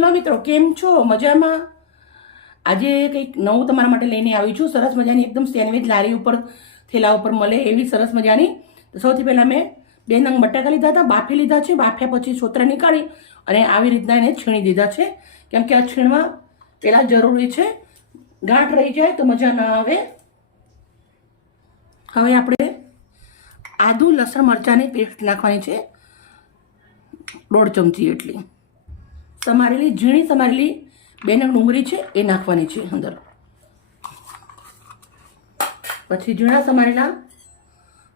Hello મિત્રો, કેમ છો? મજામાં? આજે કંઈક નવું તમારા માટે લઈને આવી છું. સરસ મજાની એકદમ સેન્ડવિચ લારી ઉપર થેલા ઉપર મળે એવી સરસ મજાની. તો સૌથી પહેલાં મેં 2 નંગ બટાકા લીધા હતા, બાફી લીધા છે. બાફ્યા પછી છોતરા નીકાળી અને આવી રીતના એને છીણી દીધા છે, કેમ કે આ છીણવા પહેલાં જરૂરી છે. ગાંઠ રહી જાય તો મજા ના આવે. હવે આપણે આદુ લસણ મરચાંની પેસ્ટ નાખવાની છે, 1.5 ચમચી એટલી. સમારેલી ઝીણી સમારેલી 2 નંગ ડુંગળી છે એ નાખવાની છે અંદર. પછી ઝીણા સમારેલા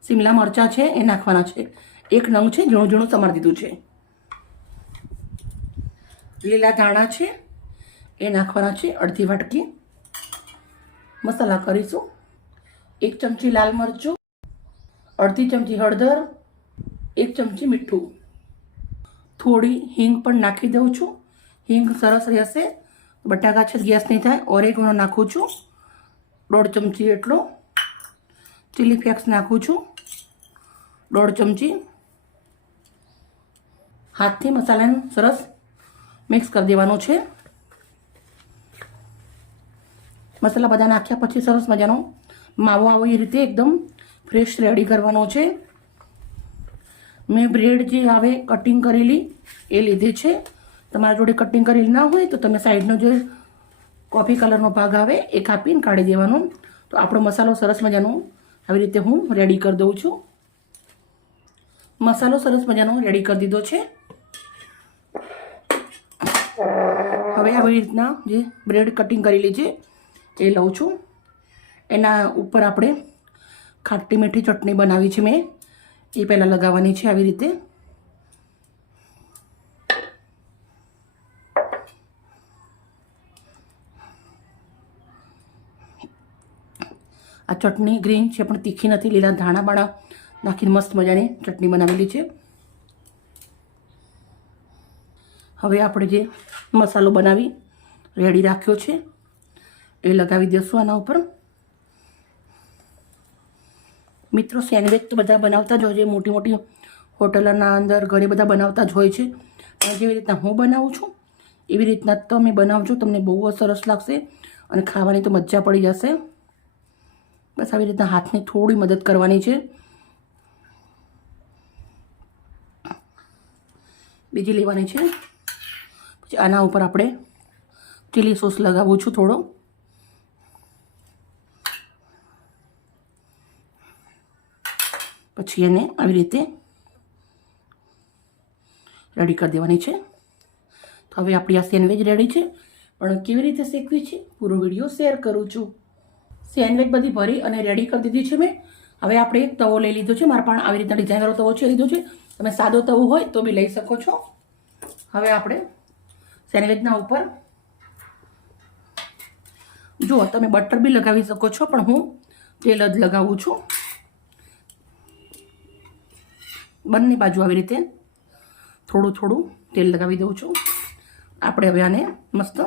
શિમલા મરચાં છે એ નાખવાના છે. 1 નંગ છે, ઝીણું ઝીણું સમારી દીધું છે. લીલા ધાણા છે એ નાખવાના છે, અડધી વાટકી. મસાલા કરીશું: 1 ચમચી લાલ મરચું, અડધી ચમચી હળદર, 1 ચમચી મીઠું. થોડી હિંગ પણ નાખી દઉં છું. હિંગ સરસ રહેશે. બટાકા છે ગેસ નહીં થાય. ઓરેગોનો નાખું છું 1.5 ચમચી એટલો. ચીલી ફ્લેક્સ નાખું છું 1.5 ચમચી. હાથથી મસાલાને સરસ મિક્સ કરી દેવાનો છે. મસાલા બધા નાખ્યા પછી સરસ મજાનો માવો આવો એ રીતે એકદમ ફ્રેશ રેડી કરવાનો છે. મેં બ્રેડ જે આવે કટિંગ કરેલી એ લીધી છે. તમારા જોડે કટિંગ કરેલી ના હોય તો તમે સાઈડનો જે કોફી કલરનો ભાગ આવે એ કાપીને કાઢી દેવાનો. તો આપણો મસાલો સરસ મજાનો આવી રીતે હું રેડી કરી દઉં છું. મસાલો સરસ મજાનો રેડી કરી દીધો છે. હવે આવી રીતના જે બ્રેડ કટિંગ કરેલી છે એ લઉં છું. એના ઉપર આપણે ખાટી મીઠી ચટણી બનાવી છે મેં, એ પહેલાં લગાવવાની છે આવી રીતે. આ ચટણી ગ્રીન છે પણ તીખી નથી. લીલા ધાણા બાણા નાખીને મસ્ત મજાની ચટણી બનાવેલી છે. હવે આપણે જે મસાલો બનાવી રેડી રાખ્યો છે એ લગાવી દઈશું આના ઉપર. મિત્રો, સેન્ડવિચ તો બધા બનાવતા જ હોય છે. મોટી મોટી હોટલોના અંદર ઘરે બધા બનાવતા જ હોય છે. અને જેવી રીતના હું બનાવું છું એવી રીતના તમે બનાવજો, તમને બહુ જ સરસ લાગશે અને ખાવાની તો મજા પડી જશે. બસ આવી રીતના હાથની થોડી મદદ કરવાની છે. બીજી લેવાની છે. પછી આના ઉપર આપણે ચીલી સોસ લગાવું છું થોડો. પછી એને આવી રીતે રેડી કરી દેવાની છે. તો હવે આપણી આ સેન્ડવિચ રેડી છે. પણ કેવી રીતે શેકવી છે પૂરો વિડીયો શેર કરું છું. સેન્ડવિચ બધી ભરી અને રેડી કરી દીધી છે મેં. હવે આપણે એક તવો લઈ લીધો છે. મારા પણ આવી રીતના ડિઝાઇનવાળો તવો છે લીધો છે. તમે સાદો તવો હોય તો બી લઈ શકો છો. હવે આપણે સેન્ડવિચના ઉપર જુઓ, તમે બટર બી લગાવી શકો છો, પણ હું તેલ જ લગાવું છું. બંને બાજુ આવી રીતે થોડું થોડું તેલ લગાવી દઉં છું. આપણે હવે આને મસ્ત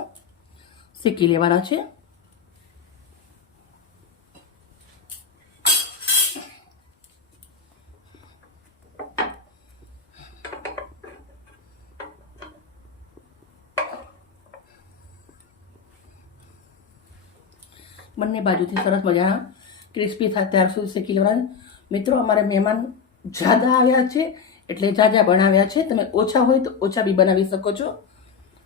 શેકી લેવાના છે. બંને બાજુથી સરસ મજાના ક્રિસ્પી થાય ત્યાર સુધી શેકી લેવાના. મિત્રો, અમારે મહેમાન જ્યાદા આવ્યા છે એટલે જાજા બનાવ્યા છે. તમે ઓછા હોય તો ઓછા બી બનાવી શકો છો.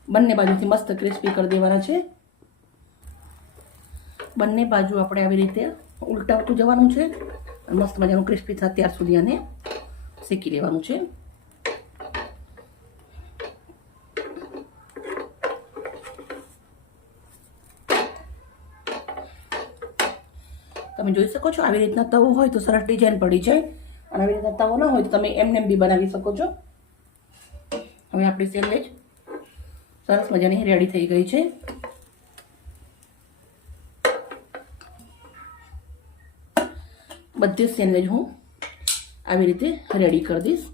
બંને બાજુથી મસ્ત ક્રિસ્પી કરી દેવાના છે. બંને બાજુ આપણે આવી રીતે ઉલટાવતું જવાનું છે. મસ્ત મજાનું ક્રિસ્પી થાય ત્યાર સુધી આને શેકી લેવાનું છે. તમે જોઈ શકો છો આવી રીતના તવો હોય તો સરસ ડિઝાઇન પડી જાય, અને આવી રીતના તવો ના હોય તો તમે એમને બી બનાવી શકો છો. હવે આપણી સેન્ડવિચ સરસ મજાની રેડી થઈ ગઈ છે. બધી જ સેન્ડવિચ હું આવી રીતે રેડી કરી દઈશ.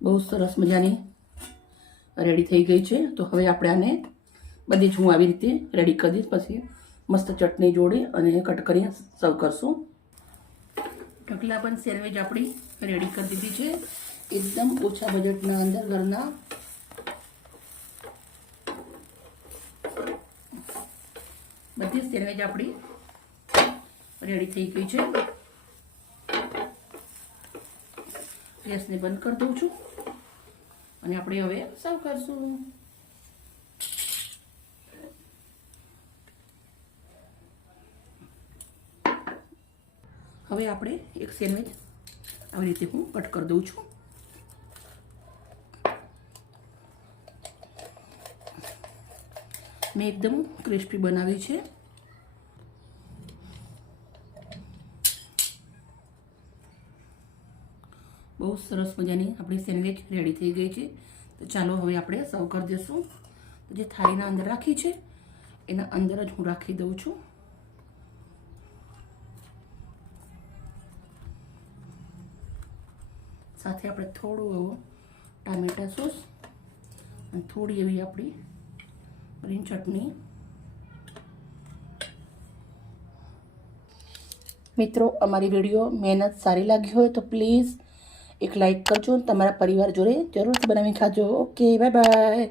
બહુ સરસ મજાની રેડી થઈ ગઈ છે. તો હવે આપણે આને બધી જ હું આવી રીતે રેડી કરી દઈશ. પછી મસ્ત ચટણી જોડે અને કટ કરીને સર્વ કરશું. ઢકલાબંધ સેન્ડવિચ આપણી રેડી કરી દીધી છે. એકદમ ઓછા બજેટના અંદર ઘરના બધી સેન્ડવિચ આપણી રેડી થઈ ગઈ છે. ગેસને બંધ કરી દઉં છું અને આપણે હવે સર્વ કરશું. હવે આપણે એક સેન્ડવિચ આવી રીતે હું કટ કરી દઉં છું. મેં એકદમ ક્રિસ્પી બનાવી છે. બહુ સરસ મજાની આપણી સેન્ડવિચ રેડી થઈ ગઈ છે. તો ચાલો હવે આપણે સર્વ કરી દઈશું. તો જે થાળીના અંદર રાખી છે એના અંદર જ હું રાખી દઉં છું. સાથે આપણે થોડું એવો ટામેટા સોસ અને થોડી એવી આપણી ગ્રીન ચટણી. મિત્રો, અમારી વિડીયો મહેનત સારી લાગી હોય તો પ્લીઝ એક લાઈક કરજો. તમારા પરિવાર જોડે જરૂરથી બનાવી ખાજો. Okay, bye by.